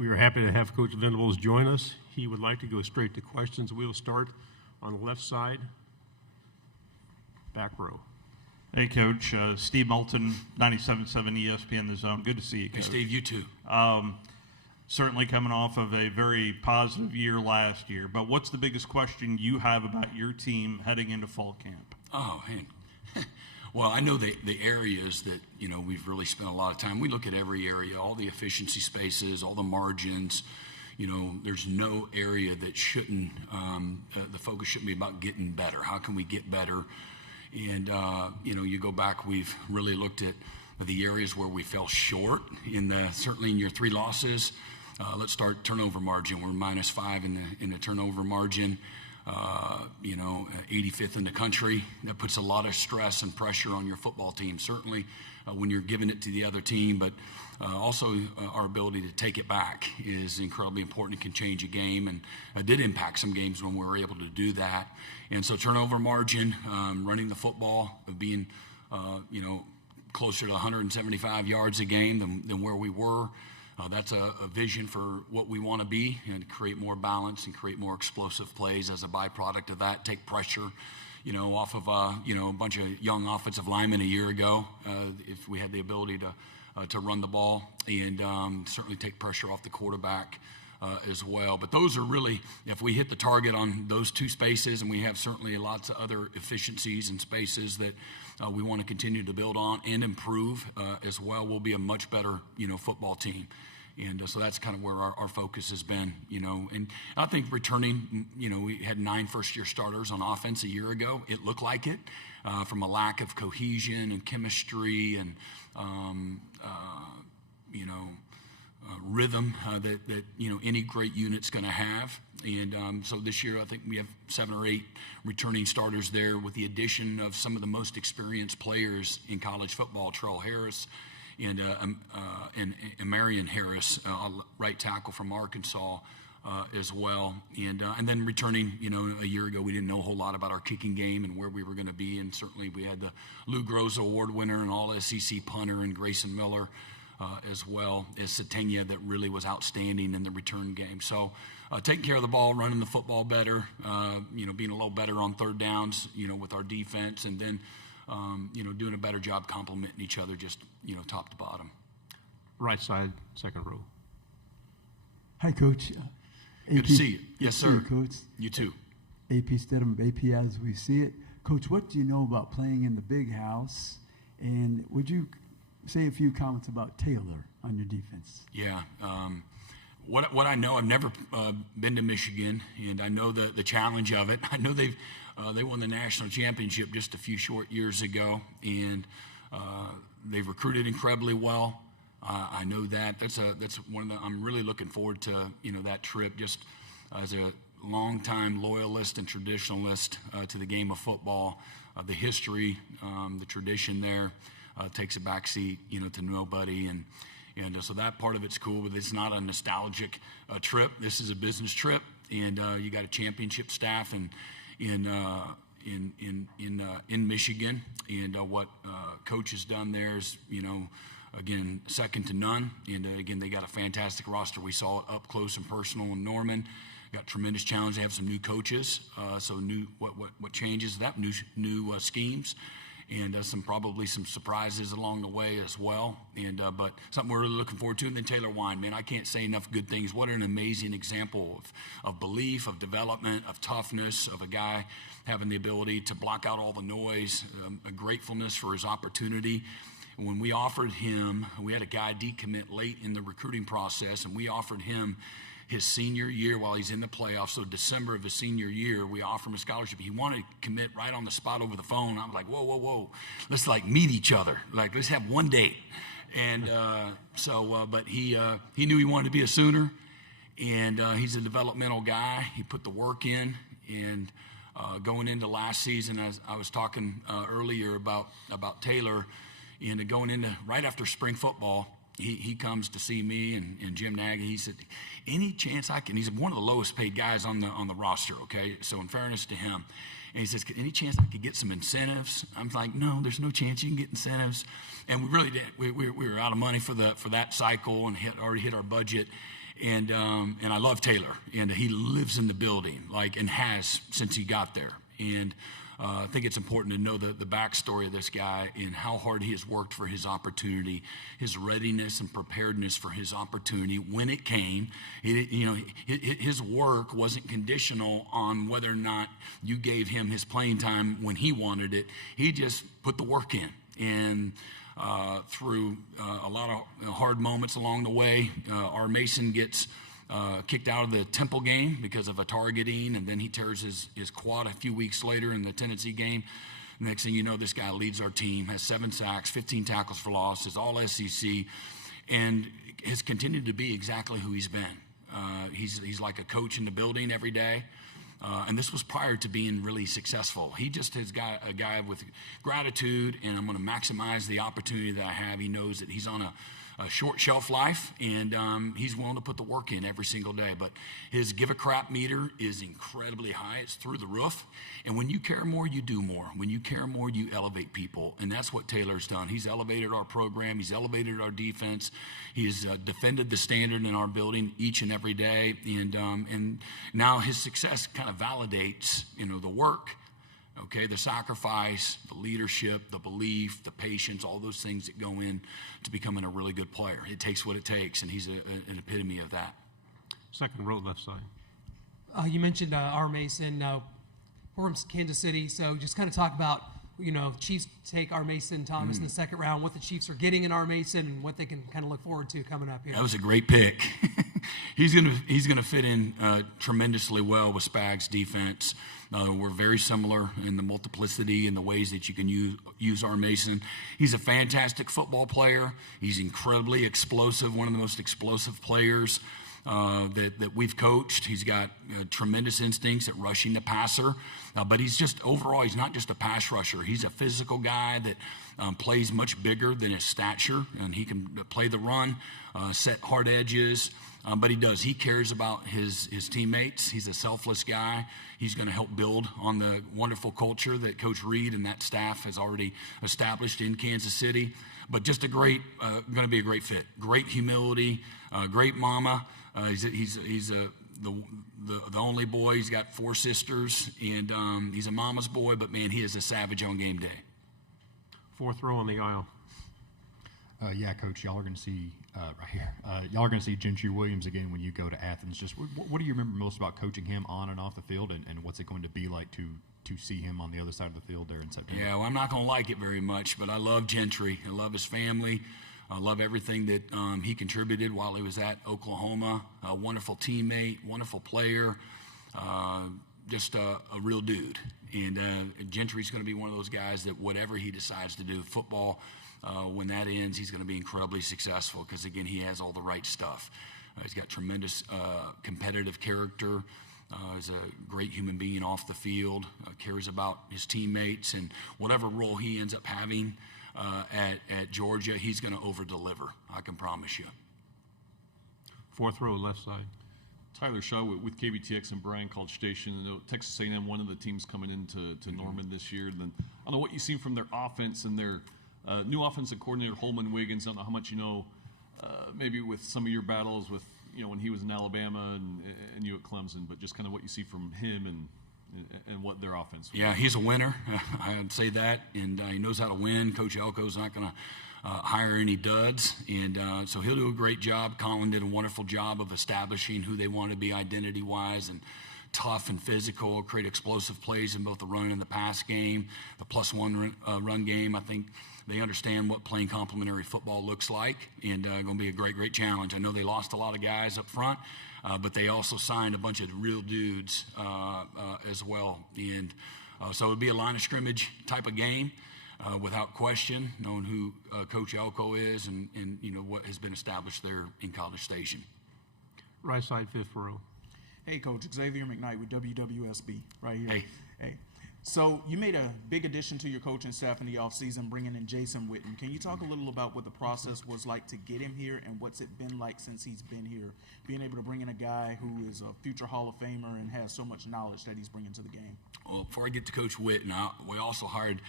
We are happy to have Coach Venables join us. He would like to go straight to questions. We'll start on the left side, back row. Hey, Coach. Steve Moulton, 97.7 ESPN The Zone. Good to see you, Coach. Hey, Steve, you too. Certainly coming off of a very positive year last year, but what's the biggest question you have about your team heading into fall camp? Oh, man. Well, I know the areas that, we've really spent a lot of time. We look at every area, all the efficiency spaces, all the margins. There's no area that shouldn't, the focus shouldn't be about getting better. How can we get better? And, you go back, we've really looked at the areas where we fell short, certainly in your 3 losses. Let's start turnover margin. We're -5 in the turnover margin. 85th in the country. That puts a lot of stress and pressure on your football team, certainly when you're giving it to the other team, but also our ability to take it back is incredibly important. It can change a game, and it did impact some games when we were able to do that. And so turnover margin, running the football, being closer to 175 yards a game than where we were. That's a vision for what we want to be, and create more balance and create more explosive plays as a byproduct of that. Take pressure, off of a bunch of young offensive linemen a year ago. If we had the ability to run the ball, and certainly take pressure off the quarterback as well. But those are really, if we hit the target on those 2 spaces, and we have certainly lots of other efficiencies and spaces that we want to continue to build on and improve as well, we'll be a much better football team. And so that's kind of where our focus has been, And I think returning, we had 9 first-year starters on offense a year ago. It looked like it from a lack of cohesion and chemistry and, rhythm that any great unit's going to have. And so this year I think we have 7 or 8 returning starters there, with the addition of some of the most experienced players in college football, Terrell Harris and Marion Harris, right tackle from Arkansas as well. And then returning, a year ago we didn't know a whole lot about our kicking game and where we were going to be, and certainly we had the Lou Groza Award winner and all-SEC punter and Grayson Miller as well as Satania, that really was outstanding in the return game. So taking care of the ball, running the football better, being a little better on third downs, with our defense, and then, doing a better job complementing each other, just, top to bottom. Right side, second row. Hi, Coach. Good to see you. Yes, sir. You, Coach. You too. AP Stidham, AP as we see it. Coach, what do you know about playing in the big house? And would you say a few comments about Taylor on your defense? Yeah. What I know, I've never been to Michigan, and I know the challenge of it. I know they won the national championship just a few short years ago, and they've recruited incredibly well. I know that. That's one of the. I'm really looking forward to that trip, just as a longtime loyalist and traditionalist to the game of football. The history, the tradition there takes a backseat, to nobody, and so that part of it's cool. But it's not a nostalgic trip. This is a business trip, and you got a championship staff in Michigan, and what Coach has done there is, again, second to none. And again, they got a fantastic roster. We saw it up close and personal in Norman. Got tremendous challenge. They have some new coaches, so new what changes that new schemes, and probably some surprises along the way as well. And but something we're really looking forward to. And then Taylor Wine, man, I can't say enough good things. What an amazing example of belief, of development, of toughness, of a guy having the ability to block out all the noise, a gratefulness for his opportunity. When we offered him, we had a guy decommit late in the recruiting process, and we offered him his senior year while he's in the playoffs. So December of his senior year, we offered him a scholarship. He wanted to commit right on the spot over the phone. I was like, whoa. Let's meet each other. Let's have one date. And but he knew he wanted to be a Sooner, and he's a developmental guy. He put the work in, and going into last season, as I was talking earlier about Taylor, and going into right after spring football, he comes to see me and Jim Nagy. He said, any chance I can, he's one of the lowest paid guys on the roster, okay? So in fairness to him, and he says, any chance I could get some incentives? I'm like, no, there's no chance you can get incentives. And we really did. We were out of money for that cycle, and already hit our budget. And I love Taylor, and he lives in the building, and has since he got there. And I think it's important to know the backstory of this guy and how hard he has worked for his opportunity, his readiness and preparedness for his opportunity when it came. His work wasn't conditional on whether or not you gave him his playing time when he wanted it. He just put the work in. And through a lot of hard moments along the way, our Mason gets kicked out of the Temple game because of a targeting, and then he tears his quad a few weeks later in the Tennessee game. Next thing you know, this guy leads our team, has 7 sacks, 15 tackles for loss, is all SEC, and has continued to be exactly who he's been. He's like a coach in the building every day. And this was prior to being really successful. He just has got a guy with gratitude, and I'm going to maximize the opportunity that I have. He knows that he's on a short shelf life, and he's willing to put the work in every single day. But his give a crap meter is incredibly high. It's through the roof. And when you care more, you do more. When you care more, you elevate people. And that's what Taylor's done. He's elevated our program. He's elevated our defense. He's defended the standard in our building each and every day. And now his success kind of validates, the work. Okay, the sacrifice, the leadership, the belief, the patience, all those things that go in to becoming a really good player. It takes what it takes, and he's an epitome of that. Second row, left side. You mentioned R. Mason. We're from Kansas City, so just kind of talk about, Chiefs take R. Mason Thomas in the second round, what the Chiefs are getting in R. Mason, and what they can kind of look forward to coming up here. That was a great pick. He's gonna fit in tremendously well with Spag's defense. We're very similar in the multiplicity and the ways that you can use R. Mason. He's a fantastic football player. He's incredibly explosive, one of the most explosive players that we've coached. He's got tremendous instincts at rushing the passer, but he's not just a pass rusher. He's a physical guy that plays much bigger than his stature, and he can play the run, set hard edges. But he cares about his teammates. He's a selfless guy. He's going to help build on the wonderful culture that Coach Reed and that staff has already established in Kansas City. But just going to be a great fit. Great humility, great mama. He's the only boy. He's got 4 sisters, and he's a mama's boy. But man, he is a savage on game day. Fourth row on the aisle. Yeah, Coach, y'all are going to see right here. Y'all are going to see Gentry Williams again when you go to Athens. Just what do you remember most about coaching him on and off the field, and what's it going to be like to see him on the other side of the field there in September? Yeah, well, I'm not going to like it very much, but I love Gentry. I love his family. I love everything that he contributed while he was at Oklahoma. A wonderful teammate, wonderful player, just a real dude. And Gentry's going to be one of those guys that whatever he decides to do, football, when that ends, he's going to be incredibly successful because, again, he has all the right stuff. He's got tremendous competitive character. He's a great human being off the field, cares about his teammates, and whatever role he ends up having at Georgia, he's going to over-deliver, I can promise you. Fourth row, left side. Tyler Shaw with KBTX and Bryan College Station. I know Texas A&M, one of the teams coming into Norman this year. And then I don't know what you've seen from their offense and their new offensive coordinator, Holman Wiggins. I don't know how much you know, maybe with some of your battles with, when he was in Alabama and you at Clemson, but just kind of what you see from him and what their offense was. Yeah, he's a winner. I'd say that. And he knows how to win. Coach Elko's not going to hire any duds. And so he'll do a great job. Colin did a wonderful job of establishing who they want to be identity-wise and tough and physical, create explosive plays in both the run and the pass game, the +1 run game. I think they understand what playing complementary football looks like, and going to be a great, great challenge. I know they lost a lot of guys up front, but they also signed a bunch of real dudes as well. And so it would be a line of scrimmage type of game, without question, knowing who Coach Elko is and what has been established there in College Station. Right side, fifth row. Hey, Coach, Xavier McKnight with WWSB right here. Hey. So you made a big addition to your coaching staff in the offseason, bringing in Jason Witten. Can you talk a little about what the process was like to get him here and what's it been like since he's been here, being able to bring in a guy who is a future Hall of Famer and has so much knowledge that he's bringing to the game? Well, before I get to Coach Witten, we also hired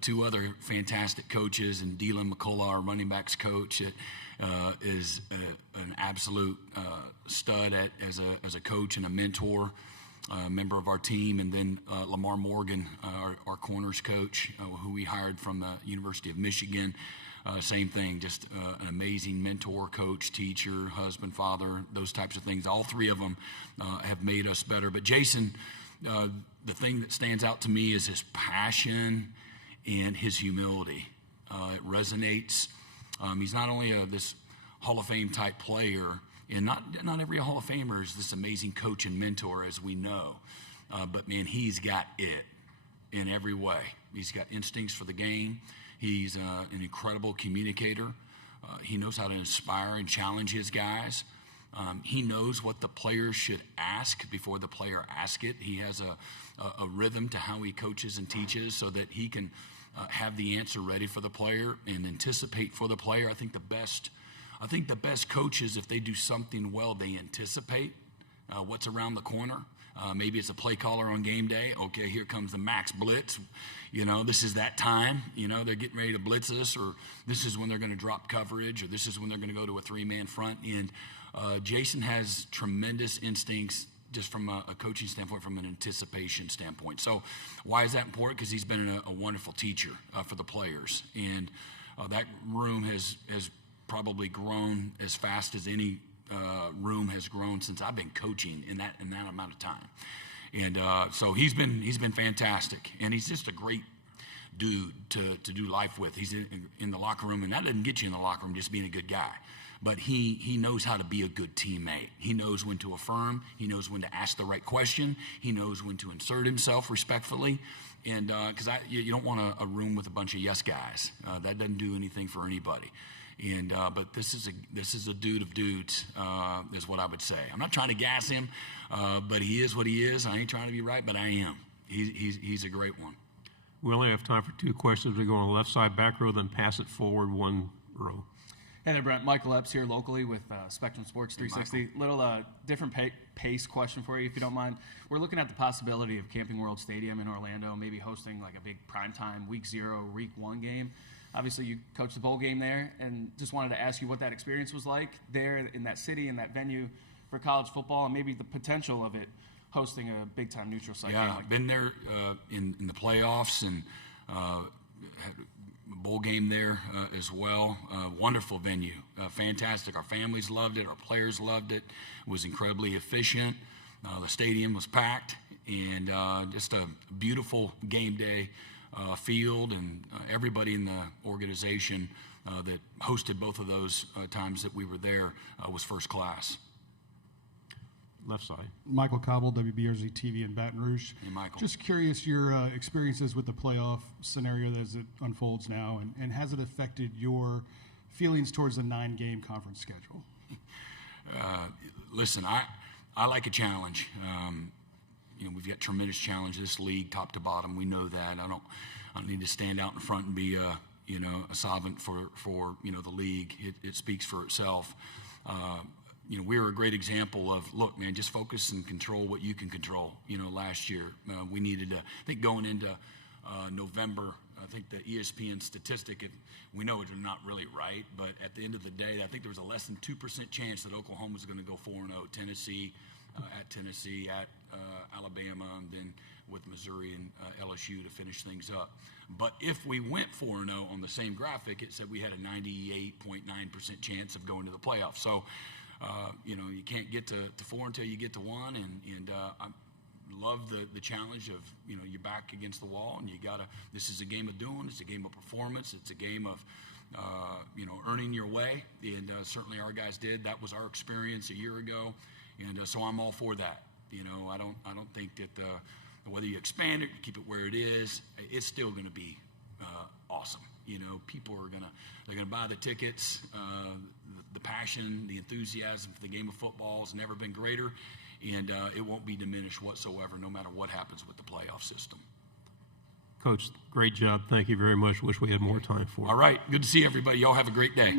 two other fantastic coaches, and Dylan McCullough, our running backs coach, is an absolute stud as a coach and a mentor. Member of our team, and then Lamar Morgan, our corners coach, who we hired from the University of Michigan. Same thing, just an amazing mentor, coach, teacher, husband, father, those types of things. All three of them have made us better. But Jason, the thing that stands out to me is his passion and his humility. It resonates. He's not only this Hall of Fame type player, and not every Hall of Famer is this amazing coach and mentor, as we know. But, man, he's got it in every way. He's got instincts for the game. He's an incredible communicator. He knows how to inspire and challenge his guys. He knows what the players should ask before the player asks it. He has a rhythm to how he coaches and teaches so that he can have the answer ready for the player and anticipate for the player. I think the best coaches, if they do something well, they anticipate what's around the corner. Maybe it's a play caller on game day. Okay, here comes the max blitz. This is that time. They're getting ready to blitz us, or this is when they're going to drop coverage, or this is when they're going to go to a three-man front. And Jason has tremendous instincts just from a coaching standpoint, from an anticipation standpoint. So why is that important? Because he's been a wonderful teacher for the players. And that room has probably grown as fast as any room has grown since I've been coaching in that amount of time. And so he's been fantastic, and he's just a great dude to do life with. He's in the locker room, and that doesn't get you in the locker room just being a good guy. But he knows how to be a good teammate. He knows when to affirm. He knows when to ask the right question. He knows when to insert himself respectfully. And because you don't want a room with a bunch of yes guys. That doesn't do anything for anybody. And but this is a dude of dudes, is what I would say. I'm not trying to gas him, but he is what he is. I ain't trying to be right, but I am. He's a great one. We only have time for two questions. We go on the left side, back row, then pass it forward one row. Hey there, Brent. Michael Epps here locally with Spectrum Sports 360. Little different pace question for you, if you don't mind. We're looking at the possibility of Camping World Stadium in Orlando, maybe hosting like a big primetime Week 0, Week 1 game. Obviously, you coached the bowl game there, and just wanted to ask you what that experience was like there in that city, in that venue for college football, and maybe the potential of it hosting a big-time neutral site game. Yeah, I've been there in the playoffs and had a bowl game there as well. Wonderful venue, fantastic. Our families loved it. Our players loved it. It was incredibly efficient. The stadium was packed, and just a beautiful game day field, and everybody in the organization that hosted both of those times that we were there was first class. Left side. Michael Cobble, WBRZ TV in Baton Rouge. Hey, Michael. Just curious, your experiences with the playoff scenario as it unfolds now, and has it affected your feelings towards the 9-game conference schedule? Listen, I like a challenge. We've got tremendous challenge this league, top to bottom. We know that. I don't need to stand out in front and be a solvent for the league. It speaks for itself. We're a great example of, look, man, just focus and control what you can control. Last year we needed to, I think going into November, I think the ESPN statistic, we know it's not really right, but at the end of the day, I think there was a less than 2% chance that Oklahoma was going to go 4-0. Tennessee, at Alabama, and then with Missouri and LSU to finish things up. But if we went 4-0 on the same graphic, it said we had a 98.9% chance of going to the playoffs. So, you can't get to 4 until you get to 1, and I love the challenge of, you're back against the wall, and this is a game of doing, it's a game of performance, it's a game of, earning your way, and certainly our guys did. That was our experience a year ago, and so I'm all for that. I don't think that whether you expand it, keep it where it is, it's still going to be awesome. People are gonna buy the tickets. The passion, the enthusiasm for the game of football has never been greater, and it won't be diminished whatsoever, no matter what happens with the playoff system. Coach, great job. Thank you very much. Wish we had more time for it. All right. Good to see everybody. Y'all have a great day.